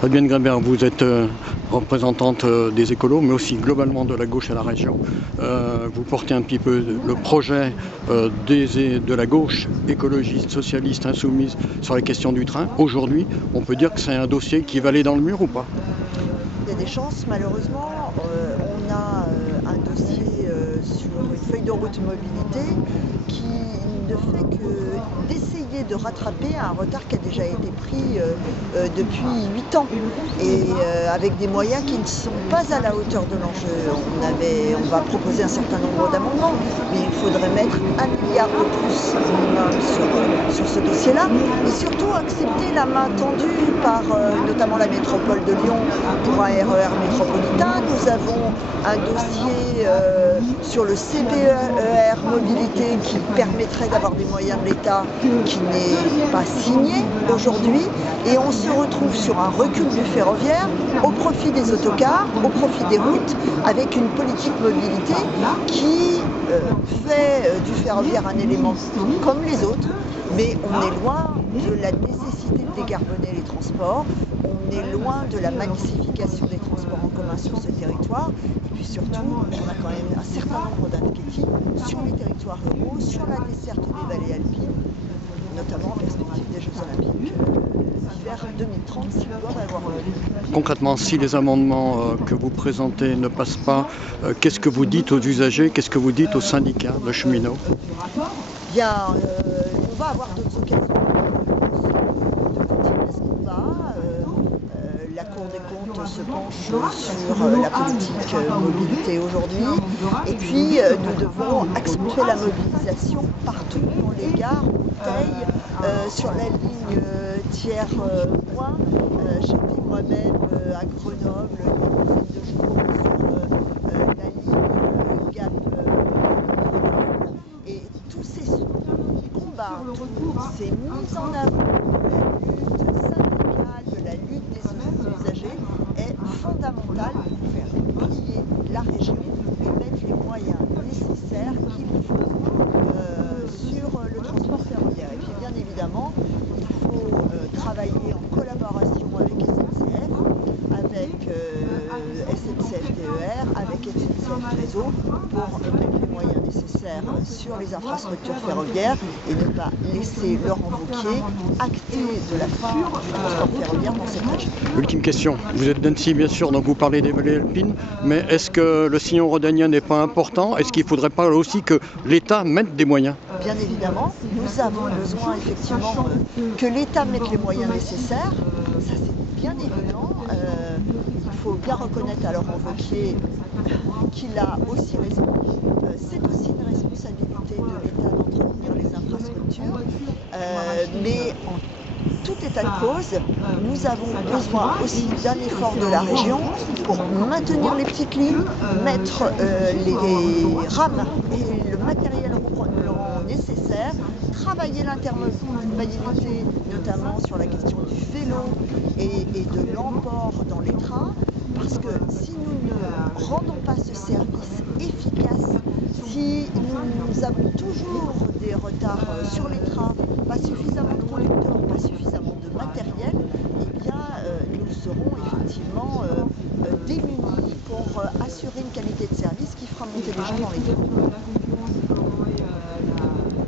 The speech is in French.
Fabienne Grébert, vous êtes représentante des écolos, mais aussi globalement de la gauche à la région. Vous portez un petit peu le projet de la gauche écologiste, socialiste, insoumise sur les questions du train. Aujourd'hui, on peut dire que c'est un dossier qui va aller dans le mur ou pas? Il y a des chances, malheureusement. On a un dossier sur une feuille de route mobilité qui ne fait que d'essayer de rattraper un retard qui a déjà été pris depuis 8 ans et avec des moyens qui ne sont pas à la hauteur de l'enjeu. On va proposer un certain nombre d'amendements, mais il faudrait mettre 1 milliard de plus minimum sur ce dossier-là et surtout accepter la main tendue par notamment la métropole de Lyon pour un RER métropolitain. Nous avons un dossier sur le CPER mobilité qui permettrait d'avoir des moyens de l'État qui n'est pas signé aujourd'hui, et on se retrouve sur un recul du ferroviaire au profit des autocars, au profit des routes, avec une politique mobilité qui fait du ferroviaire un élément comme les autres, mais on est loin de la nécessité de décarboner les transports, on est loin de la massification des transports en commun sur ce territoire, et puis surtout, on a quand même un certain nombre d'inquiétudes sur les territoires ruraux, sur la desserte des vallées alpines, notamment en perspective des Jeux Olympiques d'hiver 2030, s'ils doivent avoir lieu. Concrètement, si les amendements que vous présentez ne passent pas, qu'est-ce que vous dites aux usagers, qu'est-ce que vous dites aux syndicats de cheminots? Bien, on va avoir d'autres occasions de continuer ce combat. La Cour des comptes se penche sur la politique mobilité aujourd'hui. Et puis, nous devons accentuer la mobilisation partout dans les gares, Bouteille, sur la ligne Thiers-Rouen. J'étais moi-même à Grenoble il y a une dizaine de jours sur la ligne Gap-Grenoble. Et tous ces combats, toutes ces mises en avant de la lutte syndicale, de la lutte des usagers est fondamentale pour faire plier la région et mettre les moyens nécessaires qu'il faut sur le transport ferroviaire. Et puis bien évidemment, il faut travailler en collaboration avec SNCF, avec SNCF TER, avec SNCF Réseau pour mettre les moyens nécessaires sur les infrastructures ferroviaires et ne pas laisser Laurent Wauquiez acter de la fin du transport ferroviaire dans cette région. Ultime question, vous êtes d'Annecy bien sûr, donc vous parlez des vallées alpines, mais est-ce que le sillon rhodanien n'est pas important? Est-ce qu'il ne faudrait pas aussi que l'État mette des moyens? Bien évidemment, nous avons besoin effectivement que l'État mette les moyens nécessaires, ça c'est bien évident. Il faut bien reconnaître à Laurent Wauquiez qu'il a aussi raison. C'est aussi une responsabilité de l'État d'entretenir les infrastructures, mais en tout état de cause, nous avons besoin aussi d'un effort de la région pour maintenir les petites lignes, mettre les rames et le matériel roulant nécessaire, travailler l'intermodalité, notamment sur la question du vélo et de l'emport dans les trains, parce que si nous ne rendons pas ce service efficace, si nous avons toujours des retards sur les trains,